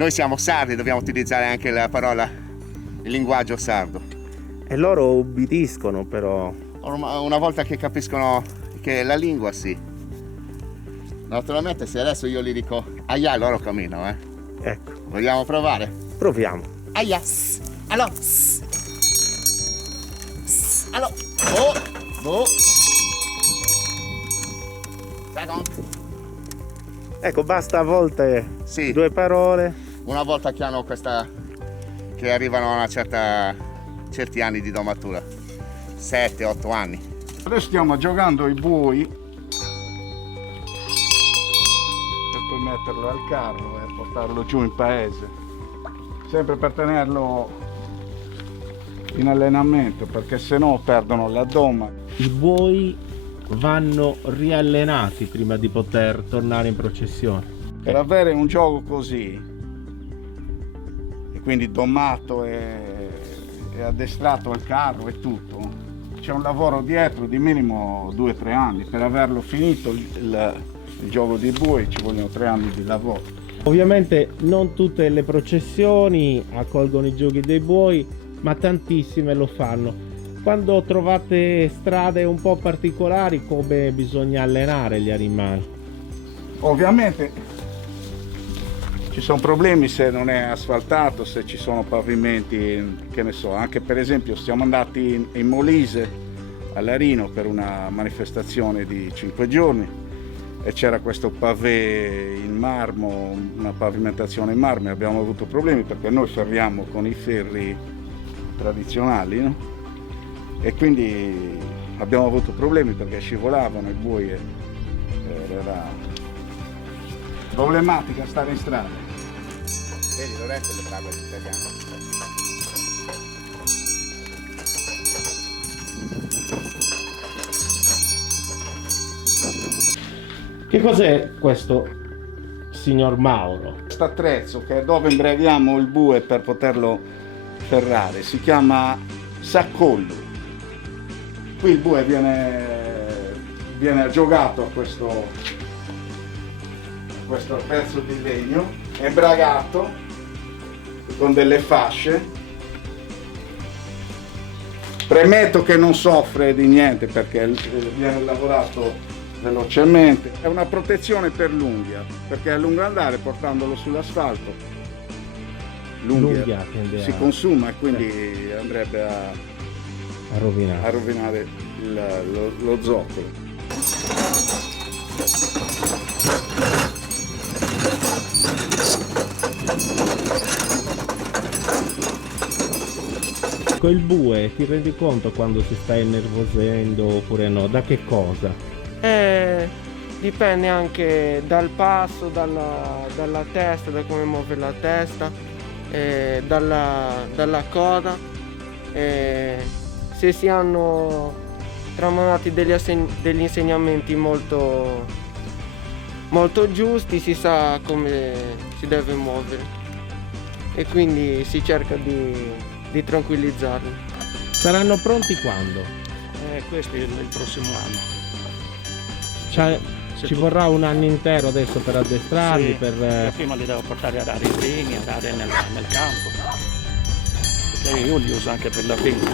noi siamo sardi, dobbiamo utilizzare anche la parola, il linguaggio sardo. E loro ubbidiscono però. Una volta che capiscono che la lingua, sì. Naturalmente se adesso io gli dico aia, loro camminano, Ecco, Vogliamo provare? proviamo. Aia, allo, allo, oh. Second. Ecco, basta a volte Sì. 2 parole. Una volta che hanno che arrivano a certi anni di domatura, 7-8 anni. Adesso stiamo giocando i buoi per poi metterlo al carro e portarlo giù in paese, sempre per tenerlo in allenamento, perché sennò perdono l'addome. I buoi vanno riallenati prima di poter tornare in processione. Per avere un gioco così, e quindi domato e addestrato al carro e tutto, c'è un lavoro dietro di minimo 2-3 anni. Per averlo finito il gioco di buoi ci vogliono 3 anni di lavoro. Ovviamente non tutte le processioni accolgono i giochi dei buoi, ma tantissime lo fanno. Quando trovate strade un po' particolari, come bisogna allenare gli animali? Ovviamente ci sono problemi se non è asfaltato, se ci sono pavimenti, che ne so. Anche per esempio siamo andati in Molise, a Larino, per una manifestazione di 5 giorni e c'era questo pavé in marmo, una pavimentazione in marmo, e abbiamo avuto problemi perché noi ferriamo con i ferri tradizionali, no? E quindi abbiamo avuto problemi perché scivolavano i buoi e era problematica stare in strada. Vedi, Lorenzo le parla l'italiano. Che cos'è questo, signor Mauro? Questo attrezzo, che è dove imbreviamo il bue per poterlo ferrare, si chiama saccollo. Qui il bue viene giocato a questo pezzo di legno, imbragato con delle fasce. Premetto che non soffre di niente perché viene lavorato velocemente. È una protezione per l'unghia, perché a lungo andare, portandolo sull'asfalto, l'unghia si consuma e quindi andrebbe a rovinare lo zoccolo. Il bue, ti rendi conto quando si sta innervosendo oppure no? Da che cosa? Dipende anche dal passo, dalla testa, da come muove la testa, dalla coda. Se si hanno tramandati degli insegnamenti molto giusti, si sa come si deve muovere e quindi si cerca di tranquillizzarli. Saranno pronti quando? Questo è il prossimo anno. Cioè, ci vorrà un anno intero adesso per addestrarli? Sì, prima li devo portare a dare i primi, a dare nel campo, perché io li uso anche per la pinza.